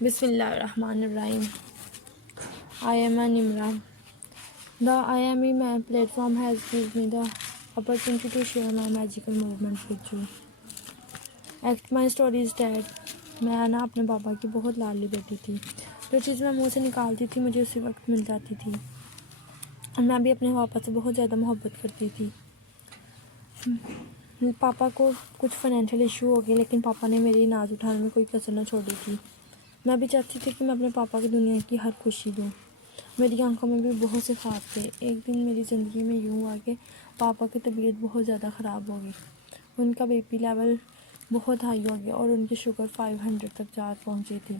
بسم اللہ الرحمن الرحیم. I am an Imran. The IME platform has given me the opportunity to share my magical movements with you. My story is that میں نا اپنے پاپا کی بہت لاڈلی بیٹی تھی. جو چیز میں منہ سے نکالتی تھی مجھے اسی وقت مل جاتی تھی. میں بھی اپنے پاپا سے بہت زیادہ محبت کرتی تھی. پاپا کو کچھ فائنینشیل ایشو ہو گئے لیکن پاپا نے میری ناز اٹھانے میں کوئی کسر نہ چھوڑی تھی. میں بھی چاہتی تھی کہ میں اپنے پاپا کی دنیا کی ہر خوشی دوں. میری آنکھوں میں بھی بہت سے خواب تھے. ایک دن میری زندگی میں یوں ہوا کہ پاپا کی طبیعت بہت زیادہ خراب ہو گئی. ان کا بی پی لیول بہت ہائی ہو گیا اور ان کی شوگر 500 تک جا پہنچی تھی.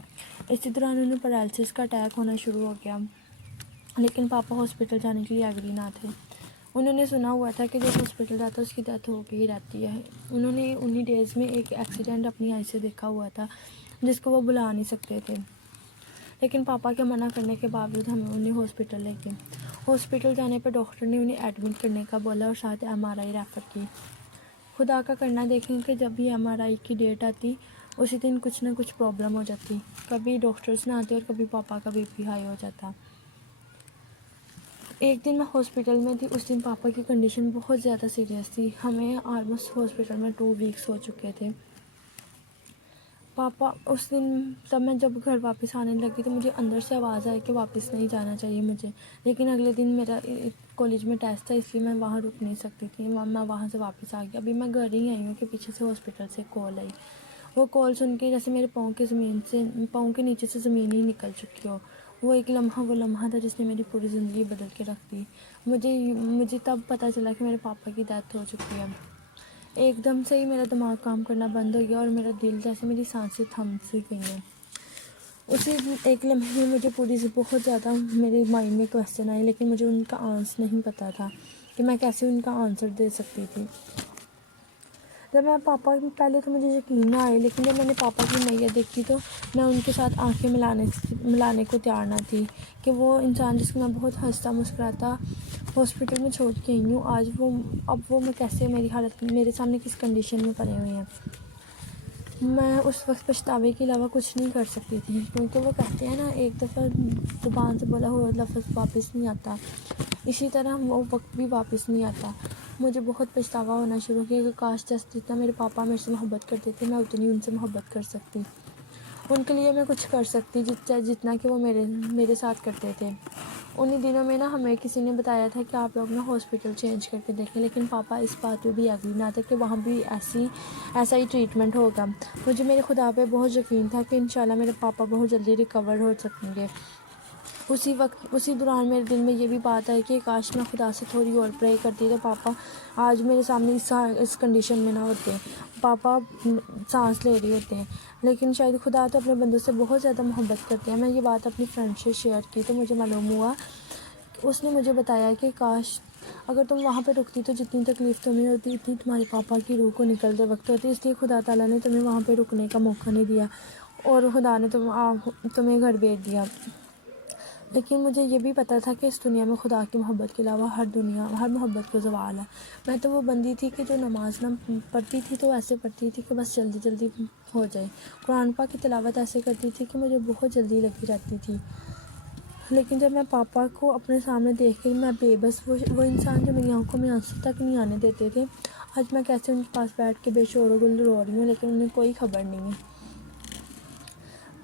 اسی دوران انہیں پیرالسس کا اٹیک ہونا شروع ہو گیا لیکن پاپا ہاسپٹل جانے کے لیے ایگری نہ تھے. انہوں نے سنا ہوا تھا کہ جو ہاسپٹل جاتا ہے اس کی ڈیتھ ہو کے ہی رہتی ہے. انہوں نے انہی ڈیز میں ایک ایکسیڈنٹ اپنی آئی سے دیکھا ہوا تھا جس کو وہ بلا نہیں سکتے تھے. لیکن پاپا کے منع کرنے کے باوجود ہم انہیں ہاسپٹل لے گئے. ہاسپٹل جانے پر ڈاکٹر نے انہیں ایڈمٹ کرنے کا بولا اور ساتھ MRI ریفر کی. خدا کا کرنا دیکھیں کہ جب بھی MRI کی ڈیٹ آتی اسی دن کچھ نہ کچھ پرابلم ہو جاتی. کبھی ڈاکٹرز نہ آتے اور کبھی پاپا کا بی پی ہائی ہو جاتا. ایک دن میں ہاسپٹل میں تھی. اس دن پاپا کی کنڈیشن بہت زیادہ سیریس تھی. ہمیں آلموسٹ ہاسپٹل میں 2 ویکس ہو چکے تھے. پاپا اس دن تب میں جب گھر واپس آنے لگی تو مجھے اندر سے آواز آئی کہ واپس نہیں جانا چاہیے مجھے. لیکن اگلے دن میرا کالج میں ٹیسٹ تھا اس لیے میں وہاں رک نہیں سکتی تھی. میں وہاں سے واپس آ گئی. ابھی میں گھر ہی آئی ہوں کہ پیچھے سے ہاسپٹل سے کال آئی. وہ کال سن کے جیسے میرے پاؤں کے نیچے سے زمین ہی نکل چکی ہو. وہ ایک وہ لمحہ تھا جس نے میری پوری زندگی بدل کے رکھ دی. مجھے تب پتہ چلا کہ میرے پاپا کی ڈیتھ ہو چکی ہے. ایک دم سے ہی میرا دماغ کام کرنا بند ہو گیا اور میرا دل جیسے میری سانسیں تھم سی گئی ہیں. اسی ایک لمحے میں مجھے بہت زیادہ میرے مائنڈ میں کویسچن آئے لیکن مجھے ان کا آنسر نہیں پتہ تھا کہ میں کیسے ان کا آنسر دے سکتی تھی. جب میں پہلے تو مجھے یقین نہ آئے لیکن جب میں نے پاپا کی نیت دیکھی تو میں ان کے ساتھ آنکھیں ملانے کو تیار نہ تھی کہ وہ انسان جس کو میں بہت ہنستا مسکراتا ہاسپٹل میں چھوڑ کے آئی ہوں اب وہ میں کیسے میرے سامنے کس کنڈیشن میں پڑے ہوئے ہیں. میں اس وقت پچھتاوے کے علاوہ کچھ نہیں کر سکتی تھی کیونکہ وہ کہتے ہیں نا ایک دفعہ زبان سے بولا ہوا لفظ واپس نہیں آتا. اسی طرح وہ وقت بھی واپس نہیں آتا. مجھے بہت پچھتاوا ہونا شروع کیا کہ کاش جتنا میرے پاپا میرے سے محبت کرتے تھے میں اتنی ان سے محبت کر سکتی. ان کے لیے میں کچھ کر سکتی جتنا کہ وہ میرے ساتھ کرتے تھے. انہی دنوں میں نا ہمیں کسی نے بتایا تھا کہ آپ لوگ نا ہاسپٹل چینج کر کے دیکھیں لیکن پاپا اس بات پہ بھی ایگری نہ تھا کہ وہاں بھی ایسا ہی ٹریٹمنٹ ہوگا. مجھے میرے خدا پہ بہت یقین تھا کہ انشاءاللہ میرے پاپا بہت جلدی ریکور ہو سکیں گے. اسی دوران میرے دل میں یہ بھی بات آئی کہ کاش میں خدا سے تھوڑی اور پرے کرتی تو پاپا آج میرے سامنے اس کنڈیشن میں نہ ہوتے. پاپا سانس لے رہے ہوتے ہیں. لیکن شاید خدا تو اپنے بندوں سے بہت زیادہ محبت کرتے ہیں. میں یہ بات اپنی فرینڈ سے شیئر کی تو مجھے معلوم ہوا اس نے مجھے بتایا کہ کاش اگر تم وہاں پہ رکتی تو جتنی تکلیف تمہیں ہوتی اتنی تمہارے پاپا کی روح کو نکلتے وقت ہوتی. اس لیے خدا تعالیٰ نے تمہیں وہاں پہ رکنے کا موقع نہیں دیا اور خدا نے تمہیں گھر بھیج دیا. لیکن مجھے یہ بھی پتہ تھا کہ اس دنیا میں خدا کی محبت کے علاوہ ہر محبت کو زوال ہے. میں تو وہ بندی تھی کہ جو نماز نہ پڑھتی تھی تو ایسے پڑھتی تھی کہ بس جلدی جلدی ہو جائے. قرآن پاک کی تلاوت ایسے کرتی تھی کہ مجھے بہت جلدی لگی رہتی تھی. لیکن جب میں پاپا کو اپنے سامنے دیکھ کے میں بے بس وہ انسان جو میری آنکھوں میں آنسو تک نہیں آنے دیتے تھے آج میں کیسے ان کے پاس بیٹھ کے بے شور و گل رو رہی ہوں لیکن انہیں کوئی خبر نہیں ہے.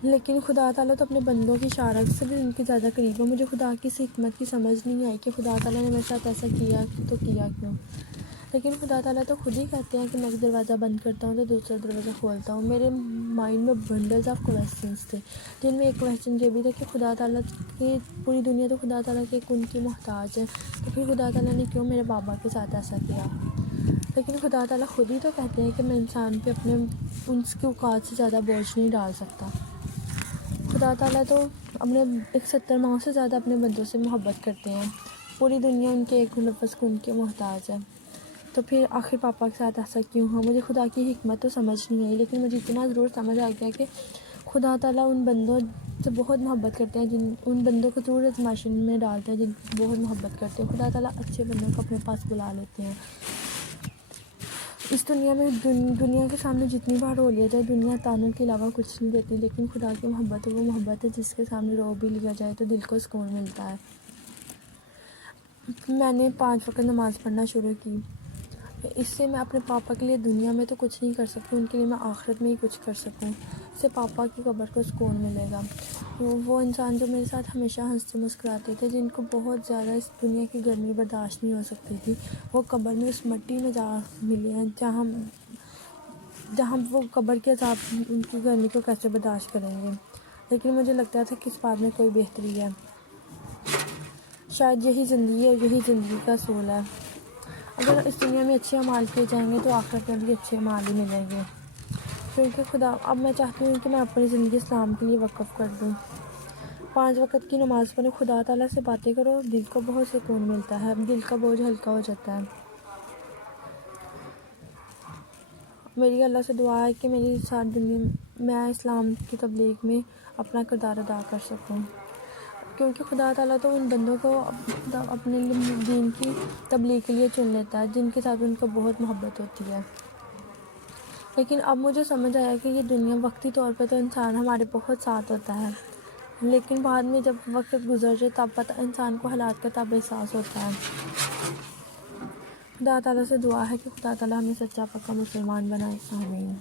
لیکن خدا تعالیٰ تو اپنے بندوں کی شارک سے بھی ان کے زیادہ قریب ہے. مجھے خدا کی اس حکمت کی سمجھ نہیں آئی کہ خدا تعالیٰ نے میرے ساتھ ایسا کیا تو کیا کیوں. لیکن خدا تعالیٰ تو خود ہی کہتے ہیں کہ میں ایک دروازہ بند کرتا ہوں تو دوسرا دروازہ کھولتا ہوں. میرے مائنڈ میں بنڈلز آف کویسچنس تھے جن میں ایک کویسچن یہ بھی تھا کہ خدا تعالیٰ کی پوری دنیا تو خدا تعالیٰ کے ان کی محتاج ہے تو پھر خدا تعالیٰ نے کیوں میرے بابا کے ساتھ ایسا کیا. لیکن خدا تعالیٰ خود ہی تو کہتے ہیں کہ میں انسان پہ اپنے ان کی اوقات سے زیادہ بوجھ نہیں ڈال سکتا. خدا تعالیٰ تو اپنے 71 ماہ سے زیادہ اپنے بندوں سے محبت کرتے ہیں. پوری دنیا ان کے ایک لفظ کو ان کے محتاج ہے. تو پھر آخر پاپا کے ساتھ ایسا کیوں ہوا. مجھے خدا کی حکمت تو سمجھ نہیں آئی لیکن مجھے اتنا ضرور سمجھ آ گیا کہ خدا تعالیٰ ان بندوں سے بہت محبت کرتے ہیں ان بندوں کو ضرور آزمائش میں ڈالتے ہیں جن کو بہت محبت کرتے ہیں. خدا تعالیٰ اچھے بندوں کو اپنے پاس بلا لیتے ہیں. اس دنیا میں دنیا کے سامنے جتنی بار رو لیا جائے دنیا تعلق کے علاوہ کچھ نہیں دیتی، لیکن خدا کی محبت ہے، وہ محبت ہے جس کے سامنے رو بھی لیا جائے تو دل کو سکون ملتا ہے۔ میں نے 5 وقت نماز پڑھنا شروع کی، اس سے میں اپنے پاپا کے لیے دنیا میں تو کچھ نہیں کر سکتی، ان کے لیے میں آخرت میں ہی کچھ کر سکوں، اس سے پاپا کی قبر کو سکون ملے گا۔ وہ انسان جو میرے ساتھ ہمیشہ ہنستے مسکراتے تھے، جن کو بہت زیادہ اس دنیا کی گرمی برداشت نہیں ہو سکتی تھی، وہ قبر میں اس مٹی میں جا ملے ہیں جہاں وہ قبر کے عذاب ان کی گرمی کو کیسے برداشت کریں گے۔ لیکن مجھے لگتا تھا کہ اس بات میں کوئی بہتری ہے، شاید یہی زندگی ہے، یہی زندگی کا اصول ہے، اگر اس دنیا میں اچھے اعمال کیے جائیں گے تو آخرت میں بھی اچھے اعمال ہی ملیں گے، کیونکہ خدا اب میں چاہتی ہوں کہ میں اپنی زندگی اسلام کے لیے وقف کر دوں۔ 5 وقت کی نماز پڑھو، خدا تعالیٰ سے باتیں کرو، دل کو بہت سکون ملتا ہے، دل کا بوجھ ہلکا ہو جاتا ہے۔ میری اللہ سے دعا ہے کہ میری ساری دنیا میں اسلام کی تبلیغ میں اپنا کردار ادا کر سکوں، کیونکہ خدا تعالیٰ تو ان بندوں کو اپنے دین کی تبلیغ کے لیے چن لیتا ہے جن کے ساتھ ان کو بہت محبت ہوتی ہے۔ لیکن اب مجھے سمجھ آیا کہ یہ دنیا وقتی طور پہ تو انسان ہمارے بہت ساتھ ہوتا ہے، لیکن بعد میں جب وقت گزر جائے تب پتہ انسان کو حالات کا تب احساس ہوتا ہے۔ خدا تعالیٰ سے دعا ہے کہ خدا تعالیٰ ہمیں سچا پکا مسلمان بنائے، آمین۔